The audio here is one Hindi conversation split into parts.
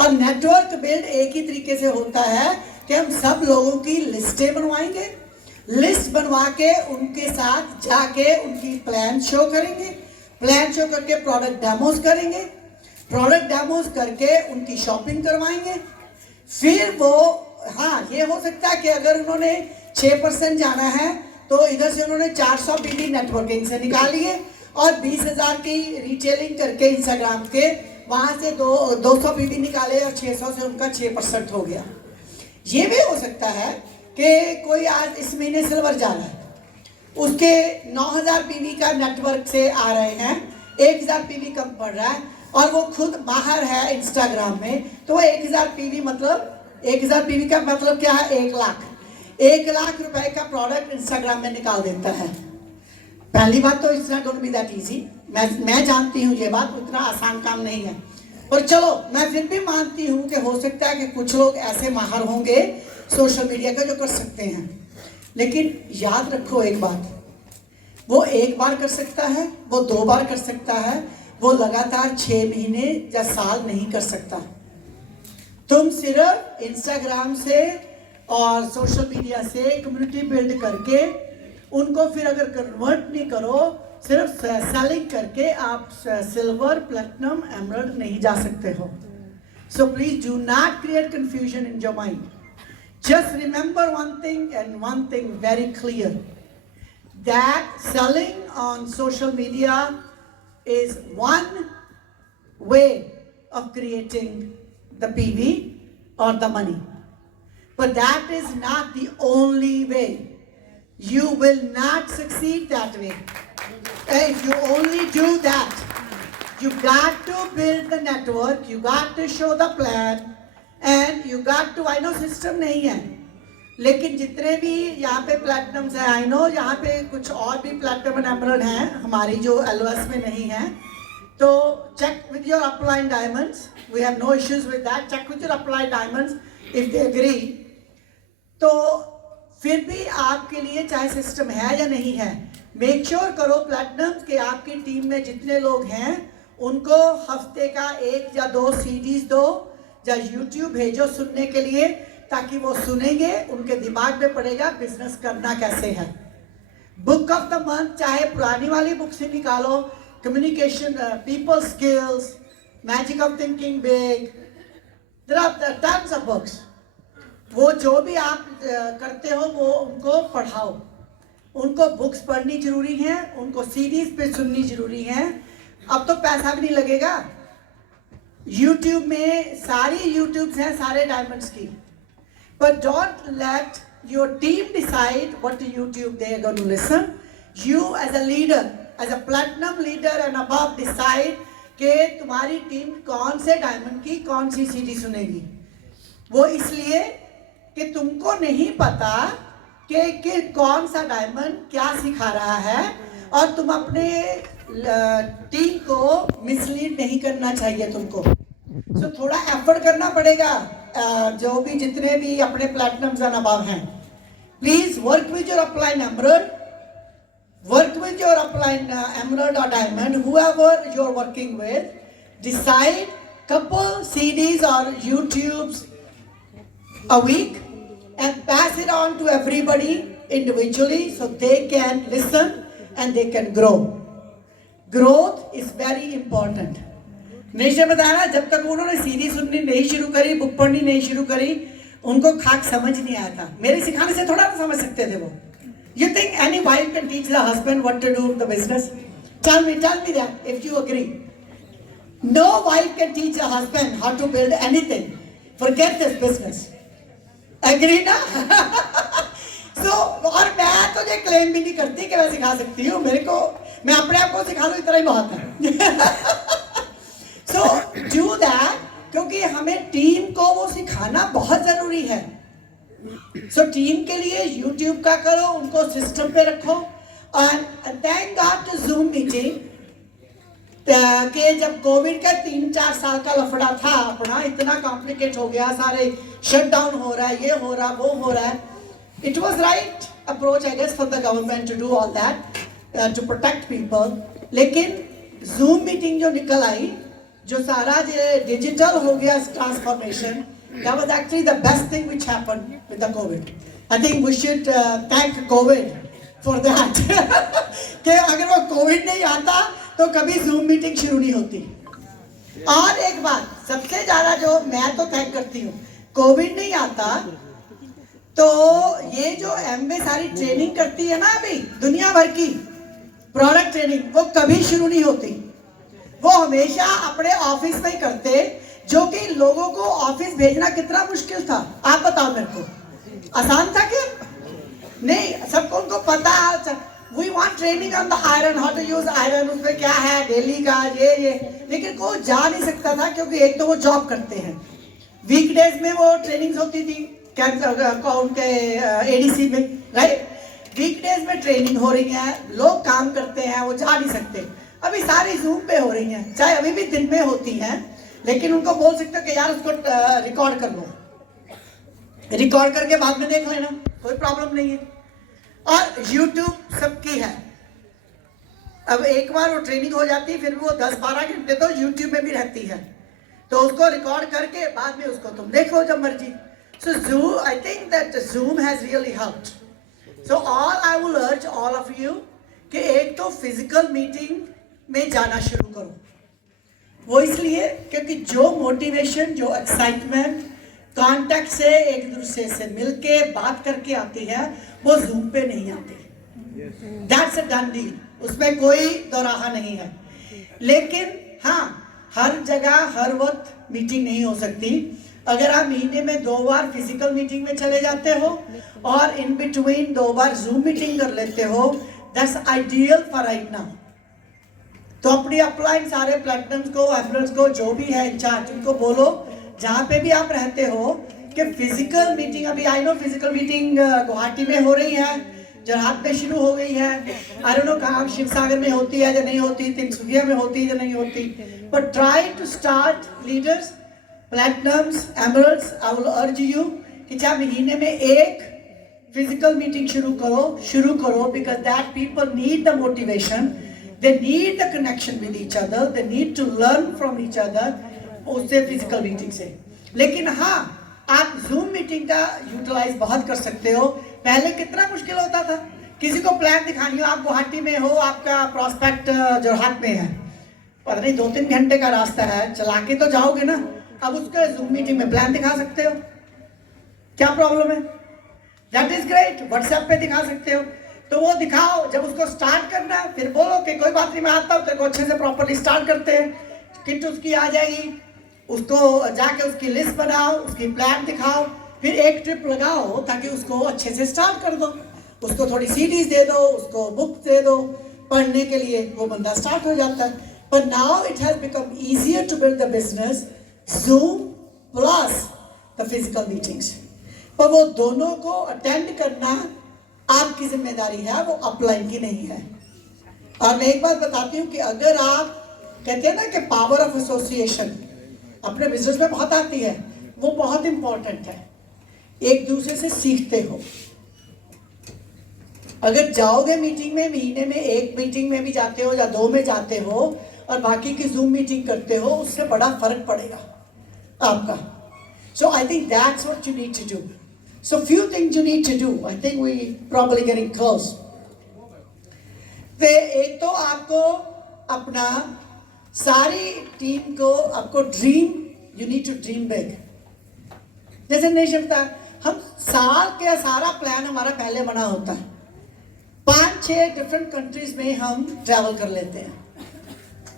और नेटवर्क बिल्ड एक ही तरीके से होता है कि हम सब लोगों की लिस्टें बनवाएंगे, लिस्ट बनवा के उनके साथ जाके उनकी प्लान शो करेंगे, प्लान शो करके प्रोडक्ट डेमोज करेंगे, प्रोडक्ट डेमोज करके उनकी शॉपिंग करवाएंगे। फिर वो, हाँ ये हो सकता है कि अगर उन्होंने 6% जाना है तो इधर से उन्होंने 400 पीवी नेटवर्किंग से निकाली है और 20,000 की रिटेलिंग करके इंस्टाग्राम के वहाँ से 200 पीवी निकाले और 600 से उनका 6% हो गया। ये भी हो सकता है कि कोई आज इस महीने सिल्वर जा रहा है, उसके 9,000 पीवी का नेटवर्क से आ रहे हैं, 1,000 पीवी कम पड़ रहा है और वो खुद बाहर है इंस्टाग्राम में, तो वो 1,000 पीवी मतलब 1,000 पीवी का मतलब क्या है? 1 लाख रुपए का प्रोडक्ट इंस्टाग्राम में निकाल देता है। पहली बात तो it's not going to be that easy, मैं जानती हूँ ये बात उतना आसान काम नहीं है, पर चलो मैं फिर भी मानती हूँ कि हो सकता है कि कुछ लोग ऐसे माहिर होंगे सोशल मीडिया का जो कर सकते हैं। लेकिन याद रखो एक बात, वो एक बार कर सकता है, वो 2 बार कर सकता है, वो लगातार 6 महीने या साल नहीं कर सकता। तुम सिर्फ इंस्टाग्राम से और सोशल मीडिया से कम्युनिटी बिल्ड करके उनको फिर अगर कन्वर्ट नहीं करो, सिर्फ सेलिंग करके आप सिल्वर, प्लैटिनम, एमरल्ड नहीं जा सकते हो। So please do not create confusion in your mind. Just remember one thing and one thing very clear, that selling on social media is one way of creating the PV or the money. But that is not the only way. You will not succeed that way. If you only do that, you got to build the network, you got to show the plan, and you got to, I know system नहीं है, लेकिन जितने भी यहाँ पे प्लैटिनम्स हैं, I know यहाँ पे कुछ और भी प्लैटिनम एंड एमरल्ड हैं हमारी जो LOS में नहीं है, तो check with your upline diamonds, we have no issues with that, check with your upline diamonds if they agree। तो फिर भी आपके लिए चाहे सिस्टम है या नहीं है, मेक श्योर करो प्लैटिनम्स के आपकी टीम में जितने लोग हैं उनको हफ्ते का 1 या 2 CDs दो या YouTube भेजो सुनने के लिए, ताकि वो सुनेंगे, उनके दिमाग में पड़ेगा बिजनेस करना कैसे है। बुक ऑफ द मंथ चाहे पुरानी वाली बुक से निकालो, communication, people skills, magic of thinking big, there are tons of books. वो जो भी आप करते हो वो उनको पढ़ाओ, उनको बुक्स पढ़नी जरूरी है, उनको सीरीज पे सुननी जरूरी है। अब तो पैसा भी नहीं लगेगा, YouTube में सारी YouTubes हैं सारे डायमंड्स की, but don't let your team decide what YouTube they are going to listen. You as a leader, as a platinum leader and above decide कि तुम्हारी टीम कौन से डायमंड की कौन सी CD सुनेगी। वो इसलिए कि तुमको नहीं पता कि कौन सा डायमंड क्या सिखा रहा है, और तुम अपने टीम को मिसलीड नहीं करना चाहिए तुमको। So, थोड़ा एफर्ट करना पड़ेगा जो भी जितने भी अपने प्लैटिनम्स एंड अबव हैं। Please work with your upline emerald, work with your upline emerald और diamond, whoever you're working with, decide couple CDs or YouTubes a week and pass it on to everybody individually so they can listen and they can grow. Growth is very important. निश्चय बताया ना, जब तक उन्होंने सीधी सुननी नहीं शुरू करी, बुक पढ़नी नहीं शुरू करी, उनको खाक समझ नहीं आया था। मेरे सिखाने से थोड़ा समझ सकते थे वो। You think any wife can teach the husband what to do in the business? Tell me that if you agree. No wife can teach a husband how to build anything. Forget this business. Agree ना? So, और मैं तो ये क्लेम भी नहीं करती कि मैं सिखा सकती हूँ, मैं अपने आप को सिखा दूँ इतना ही बहुत है। So do that, क्योंकि हमें टीम को वो सिखाना बहुत जरूरी है। So टीम के लिए YouTube का करो, उनको सिस्टम पे रखो। और thank God to Zoom meeting कि जब कोविड का 3-4 साल का लफड़ा था अपना, इतना कॉम्प्लिकेट हो गया, सारे शटडाउन हो रहा है, ये हो रहा, वो हो रहा है। It was right approach I guess for the government to do all that to protect people। लेकिन Zoom meeting जो निकल आई, जो सारा ये डिजिटल हो गया transformation, that was actually the best thing which happened with the COVID. I think we should thank COVID for that. कि अगर वो कोविड नहीं आता तो कभी जूम मीटिंग शुरू नहीं होती। और एक बात सबसे ज्यादा जो मैं तो थैंक करती हूँ, कोविड नहीं आता तो ये जो एमवे सारी ट्रेनिंग करती है ना अभी दुनिया भर की प्रोडक्ट ट्रेनिंग, वो कभी शुरू नहीं होती। वो हमेशा अपने ऑफिस में ही करते, जो कि लोगों को ऑफिस भेजना कितना मुश्किल था। आप बताओ मेरे को, आसान था क्या? नहीं, सबको उनको पता है। We want training on the iron, how to use iron, उसमें क्या है डेली का ये, लेकिन कोई जा नहीं सकता था क्योंकि एक तो वो जॉब करते हैं, वीकडेज में वो ट्रेनिंग्स होती थी उनके एडीसी में, राइट। वीकडेज में ट्रेनिंग हो रही है, लोग काम करते हैं, वो जा नहीं सकते। अभी सारी जूम पे हो रही हैं, चाहे अभी भी दिन में होती हैं, लेकिन उनको बोल सकते हो कि यार उसको रिकॉर्ड कर लो, रिकॉर्ड करके बाद में देख लेना, कोई प्रॉब्लम नहीं है। और YouTube सबकी है। अब एक बार वो ट्रेनिंग हो जाती है, फिर वो 10-12 घंटे तो YouTube में भी रहती है, तो उसको रिकॉर्ड करके बाद में उसको तुम देखो जब मर्जी। So Zoom, I think that Zoom has really helped. So all I will urge all of you कि एक तो फिजिकल मीटिंग में जाना शुरू करो। वो इसलिए क्योंकि जो मोटिवेशन, जो एक्साइटमेंट कांटेक्ट से एक दूसरे से मिलके बात करके आती है, वो जूम पे नहीं आती। दैट्स अ डन डील, उसमें कोई दोराहा नहीं है। लेकिन हाँ, हर जगह हर वक्त मीटिंग नहीं हो सकती। अगर आप महीने में 2 बार फिजिकल मीटिंग में चले जाते हो और in between 2 bar zoom meeting कर लेते हो, that's ideal for right now. तो अपनी अपलाइन सारे प्लेटिनम्स को, एमरल्ड्स को, जो भी है इंचार्ज, उनको बोलो जहाँ पे भी आप रहते हो कि फिजिकल मीटिंग, अभी I know physical meeting Guwahati में हो रही है, जोरहाट में शुरू हो गई है, आई डोंट नो कहाँ शिव सागर में होती है या नहीं होती, तिनसुकिया में होती है या नहीं होती, but try to start leaders, platinums, emeralds, I will urge you कि चाहे महीने में एक फिजिकल मीटिंग शुरू करो, because that people need the motivation, they need the connection with each other, they need to learn from each other, उससे फिजिकल मीटिंग से। लेकिन हाँ, आप जूम मीटिंग का यूटिलाइज बहुत कर सकते हो। पहले कितना मुश्किल होता था, किसी को प्लान दिखानी हो, आप गुवाहाटी में हो, आपका प्रोस्पेक्ट जोरहाट में है, पता नहीं 2-3 घंटे का रास्ता है, चला के तो जाओगे ना। अब उसका जूम मीटिंग में प्लान दिखा सकते हो, क्या प्रॉब्लम है? दैट इज ग्रेट, व्हाट्सएप पे दिखा सकते हो, तो वो दिखाओ। जब उसको स्टार्ट करना है फिर बोलो कि कोई बात नहीं, मैं आता हूँ, तेरे अच्छे से प्रॉपरली स्टार्ट करते हैं, किट उसकी आ जाएगी, उसको जाके उसकी लिस्ट बनाओ, उसकी प्लान दिखाओ, फिर एक ट्रिप लगाओ ताकि उसको अच्छे से स्टार्ट कर दो, उसको थोड़ी सीडीज दे दो, उसको बुक दे दो पढ़ने के लिए, वो बंदा स्टार्ट हो जाता है। पर now it has become easier to build the business, Zoom plus the physical meetings, पर वो दोनों को अटेंड करना आपकी जिम्मेदारी है, वो अपलाइन की नहीं है। और मैं एक बात बताती हूँ कि अगर आप कहते हैं ना कि पावर ऑफ एसोसिएशन अपने बिजनेस में बहुत आती है, वो बहुत इंपॉर्टेंट है। एक दूसरे से सीखते हो। अगर जाओगे मीटिंग में, महीने में एक मीटिंग में भी जाते हो या 2 में जाते हो और बाकी की जूम मीटिंग करते हो, उससे बड़ा फर्क पड़ेगा आपका। So I think that's what you need to do. So few things you need to do. I think we probably getting close. एक तो आपको अपना सारी टीम को, आपको dream, you need to dream big. जैसे नहीं सकता, हम साल के सारा प्लान हमारा पहले बना होता है, 5-6 डिफरेंट कंट्रीज में हम ट्रैवल कर लेते हैं।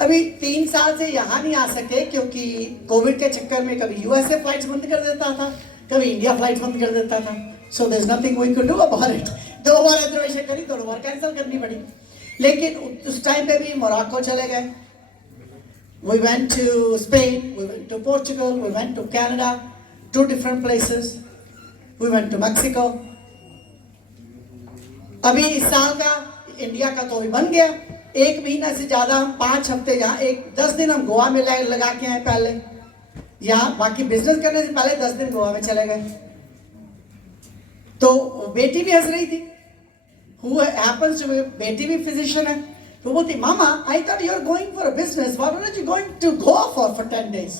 अभी 3 साल से यहाँ नहीं आ सके क्योंकि कोविड के चक्कर में कभी यूएसए फ्लाइट्स बंद कर देता था, कभी इंडिया फ्लाइट बंद कर देता था। So there is nothing we can do about it. 2 बार रिजर्वेशन करी, 2 बार कैंसिल करनी पड़ी। लेकिन उस टाइम पे भी मोरक्को चले गए, we went to Spain, we went to Portugal, we went to Canada, 2 different places, we went to Mexico. अभी इस साल का इंडिया का तो भी बन गया, 1 महीना से ज्यादा हम 5 हफ्ते यहाँ, 10 दिन हम गोवा में लगा के आए पहले, यहाँ बाकी बिजनेस करने से पहले 10 दिन गोवा में चले गए। तो बेटी भी हंस रही थी, बेटी भी फिजिशियन है, तो बोलती मामा I thought you are going for a business, why are you going to Goa for 10 days?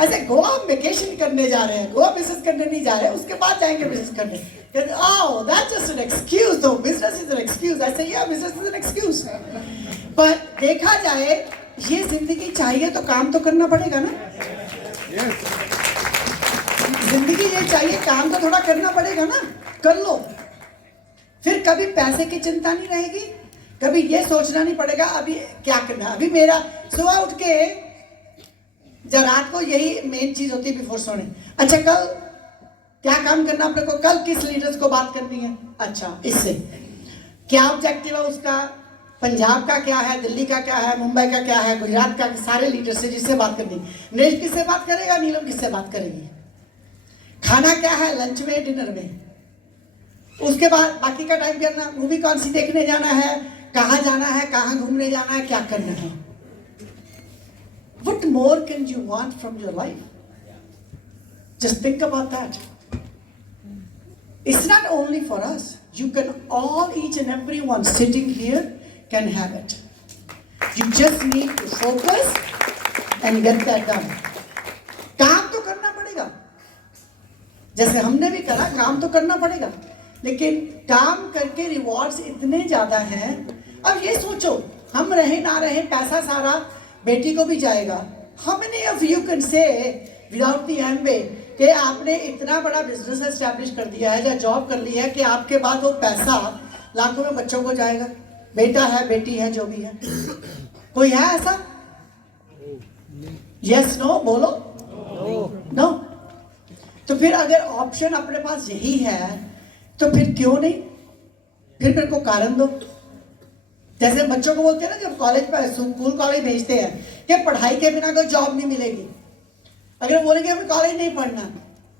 ऐसे गोवा वेकेशन करने जा रहे हैं, गोवा बिजनेस करने नहीं जा रहे हैं, उसके बाद जाएंगे बिजनेस करने. कहते oh that's just an excuse, though business is an excuse. I say yeah, business is an excuse. पर देखा जाए ये जिंदगी चाहिए तो काम तो करना पड़ेगा ना. जिंदगी ये चाहिए, काम तो थोड़ा करना पड़ेगा ना. कर लो, फिर कभी पैसे की चिंता नहीं रहेगी, कभी ये सोचना नहीं पड़ेगा अभी क्या करना. अभी मेरा सुबह उठ के जब रात को यही मेन चीज होती है बिफोर सोने, अच्छा कल क्या काम करना अपने को, कल किस लीडर्स को बात करनी है, अच्छा इससे क्या ऑब्जेक्टिव है उसका, पंजाब का क्या है, दिल्ली का क्या है, मुंबई का क्या है, गुजरात का, सारे लीडर से जिससे बात करनी. नेश किससे बात करेगा, नीलम किससे बात करेगी, खाना क्या है लंच में डिनर में, उसके बाद बाकी का टाइम करना, मूवी कौन सी देखने जाना है, कहाँ जाना है, कहाँ घूमने जाना है, क्या करना है. What more can you want from your life? Just think about that. It's not only for us. You can all, each and everyone sitting here can have it. You just need to focus and get that done. काम तो करना पड़ेगा, जैसे हमने भी करा, काम तो करना पड़ेगा, लेकिन काम करके रिवॉर्ड्स इतने ज्यादा हैं. अब ये सोचो, हम रहे ना रहे, पैसा सारा बेटी को भी जाएगा. How many of you can say without the MBA कि आपने इतना बड़ा बिजनेस एस्टैब्लिश कर दिया है या जॉब कर ली है कि आपके बाद वो पैसा लाखों में बच्चों को जाएगा, बेटा है बेटी है जो भी है, कोई है ऐसा? यस नो बोलो. नो. तो फिर अगर ऑप्शन अपने पास यही है तो फिर क्यों नहीं, फिर मेरे को कारण दो. जैसे बच्चों को बोलते हैं ना, जब कॉलेज पर स्कूल कॉलेज भेजते हैं कि पढ़ाई के बिना कोई जॉब नहीं मिलेगी. अगर बोलेंगे हमें कॉलेज नहीं पढ़ना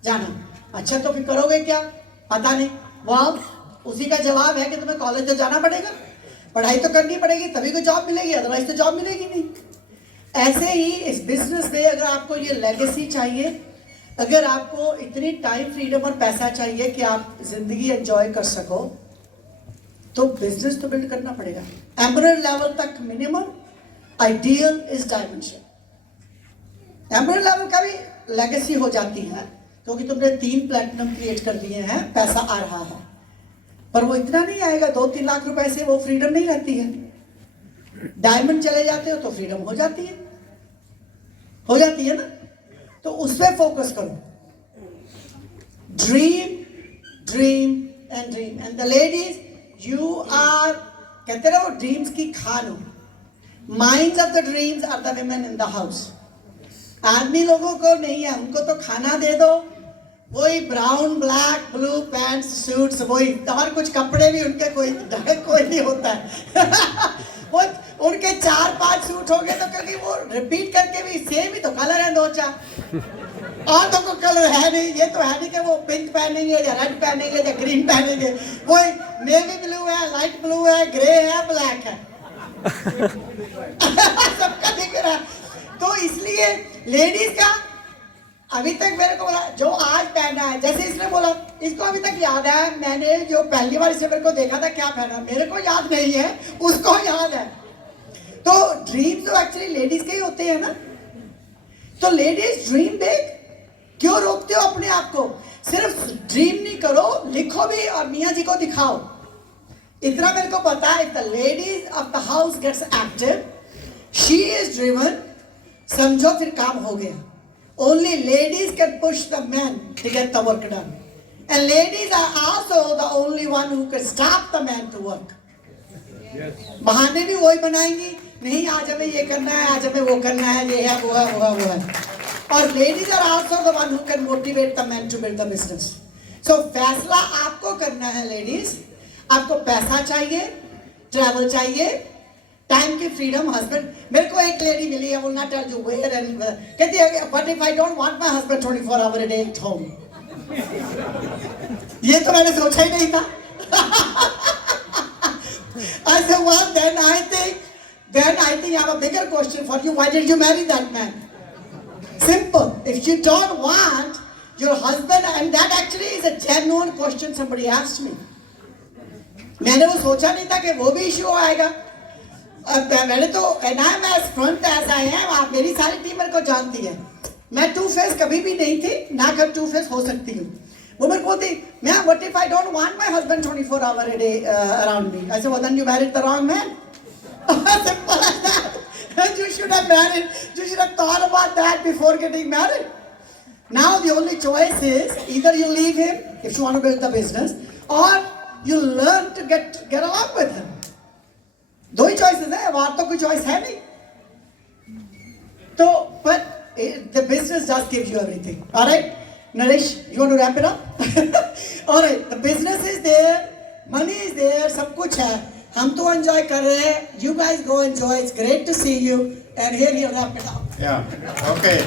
जाना, अच्छा तो फिर करोगे क्या, पता नहीं. वाह, उसी का जवाब है कि तुम्हें कॉलेज तो जाना पड़ेगा, पढ़ाई तो करनी पड़ेगी, तभी कोई जॉब मिलेगी, अदरवाइज तो जॉब मिलेगी नहीं. ऐसे ही इस बिजनेस में अगर आपको ये लेगेसी चाहिए, अगर आपको इतनी टाइम फ्रीडम और पैसा चाहिए कि आप जिंदगी एंजॉय कर सको, तो बिजनेस तो बिल्ड करना पड़ेगा. एमरल्ड लेवल तक minimum, ideal is dimension. Emerald level का भी लेगेसी हो जाती है क्योंकि तुमने 3 प्लैटिनम क्रिएट कर दिए हैं, पैसा आ रहा है, पर वो इतना नहीं आएगा. 2-3 लाख रुपए से वो फ्रीडम नहीं रहती है. डायमंड चले जाते हो तो फ्रीडम हो जाती है ना. तो उस पर फोकस करो. Dream dream and dream. And the ladies, you are, कहते रहो ड्रीम्स की खान हो. Minds of the dreams are the women in the house. आदमी लोगों को नहीं है, उनको तो खाना दे दो, वही brown black blue pants suits, वही, और कुछ कपड़े भी उनके कोई नहीं होता है. वो उनके 4-5 सूट हो गए तो क्योंकि वो रिपीट करके भी सेम ही तो कलर है 2-4, और तो कोई कलर है नहीं. ये तो है नहीं कि वो पिंक पहनेंगे या रेड पहनेंगे या ग्रीन पहनेंगे, वो नेवी ब्लू है, लाइट ब्लू है, ग्रे है, ब्लैक है. सबका दिख रहा है. तो इसलिए लेडीज का अभी तक मेरे को बोला जो आज पहना है, जैसे इसने बोला इसको अभी तक याद है, मैंने जो पहली बार इसने मेरे को देखा था क्या पहना, मेरे को याद नहीं है, उसको याद है. तो ड्रीम तो एक्चुअली लेडीज के ही होते हैं ना. तो लेडीज ड्रीम बिग. क्यों रोकते हो अपने आप को? सिर्फ ड्रीम नहीं करो, लिखो भी और मियाँ जी को दिखाओ. इतना मेरे को पता है, if the ladies of the house gets active, she is driven, समझो फिर काम हो गया. Only ladies can push the men to get the work done. And ladies are also the only one who can stop the man to work. बहाने भी वही बनाएंगी, नहीं आज हमें ये करना है, आज हमें वो करना है, ये है वो है वो है वो है. और ladies are also the one who can motivate the men to build the business. So फैसला आपको करना है ladies. आपको पैसा चाहिए, ट्रैवल चाहिए, टाइम की फ्रीडम. हस्बैंड, मेरे को एक लेडी मिली है, will not tell you where and कहती है but if I don't want my husband 24 hours a day at home. ये तो मैंने सोचा ही नहीं था. I said well then I think I have a bigger question for you. Why did you marry that man? Simple. If you don't want your husband, and that actually is a genuine question somebody asked me. मैंने वो सोचा नहीं था कि वो भी इश्यू आएगा. मैंने तो नाम as front as I am, आप मेरी सारी टीम मेरे को जानती है, मैं टू फेस कभी भी नहीं थी, ना कर टू फेस हो सकती हूँ। वो मेरे को बोलती, ma'am what if I don't want my husband 24 hour a day around me? I said, well then you married the wrong man. Simple as that. You should have married, you should have thought about that before getting married. Now the only choice is either you leave him if you want to build the business, or you learn to get along with him. दो ही choices है, और तो कोई choice है नहीं। तो but the business just gives you everything. All right, Naresh, you want to wrap it up? All right, the business is there, money is there, सब कुछ है, हम तो enjoy कर रहे हैं, you guys go enjoy, it's great to see you, and here you wrap it up. Yeah, okay.